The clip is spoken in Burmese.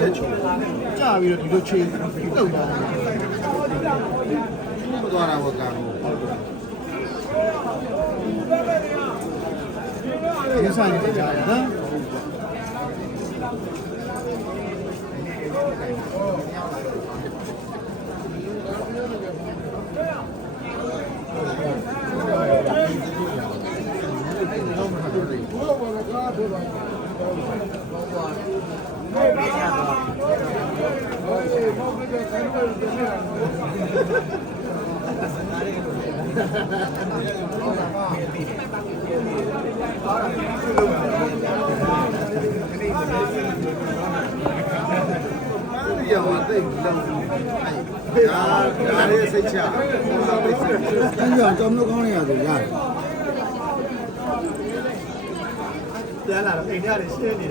ချက်ချေကြာပြီးတော့ဒီလိုချေတုတ်သွားတယ်မသွားတာဘောကံဒီဆိုင်ကြကြရနော်ရပါသိပြီလောက်ဒါလေးစိတ်ချအဲ့ကြောင့်တော်မလို့ကောင်းနေရဆိုရတယ်ပြန်လာတော့အိမ်ထဲကနေရှင်းနေတာ